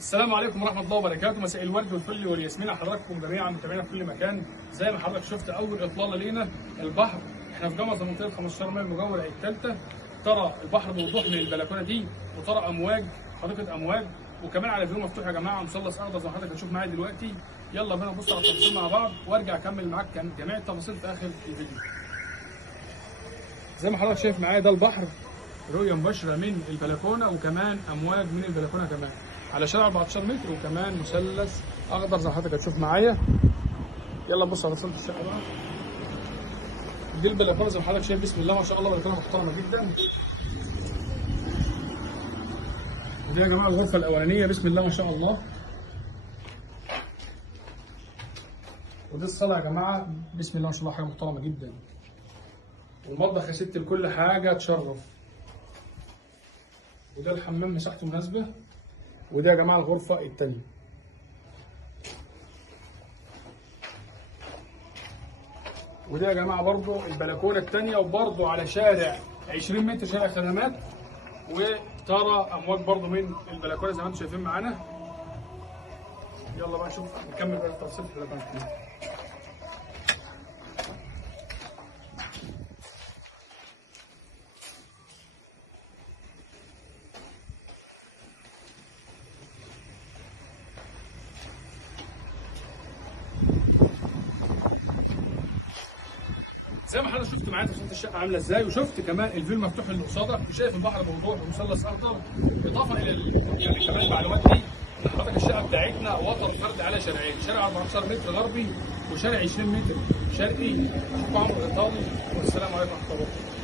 السلام عليكم ورحمة الله وبركاته، مساء الورد والفل والياسمين على حضراتكم جميعا متابعينا في كل مكان. زي ما حضرتك شفت أول إطلالة لينا البحر، احنا في جمصة منطقة 15 ميل المجاورة الثالثة. ترى البحر بوضوح من البلكونة دي، وترى أمواج، حديقة أمواج، وكمان على فيو مفتوح يا جماعة، مثلث أخضر زي ما حضرتك هتشوف معايا دلوقتي. يلا بينا نبص على التفاصيل مع بعض وارجع أكمل معاك جميع التفاصيل في آخر الفيديو. زي ما حضرتك شايف معايا ده البحر، رؤية مباشرة من البلكونة، وكمان أمواج من البلكونة كمان على شارع 14 متر، وكمان مثلث أخضر زي ما حضرتك هتشوف معايا. يلا نبص على صورة الشقة بقى. دي البلكونة زي ما حضرتك شايف، بسم الله ما شاء الله، بلكونة محترمة جدا. ودي يا جماعة الغرفة الأولانية، بسم الله ما شاء الله. ودي الصالة يا جماعة، بسم الله ما شاء الله، حاجة محترمة جدا. والمطبخ يا ست بكل حاجة تشرف. وده الحمام مساحته مناسبة. ودي يا جماعة الغرفة التانية. ودي يا جماعة برضو البلكونة التانية، وبرضو على شارع 20 متر، شارع خدمات. وترى أمواج برضو من البلكونة زي ما انتم شايفين معانا. يلا بقى نشوف نكمل بقى التفاصيل في البلكونة التانية. زي ما حضرتك شفت معايا تفاصيل الشقه عامله ازاي، وشفت كمان الفيو المفتوح اللي قصادك، وشايف البحر بوضوح ومثلث اخضر. اضافه الى يعني كمان المعلومات دي، ان حضرتك الشقه بتاعتنا وتر فرد على شارعين، شارع 14 متر غربي وشارع 20 متر شرقي. اشوفكم عمرو الايطالي، والسلام عليكم ورحمه الله وبركاته.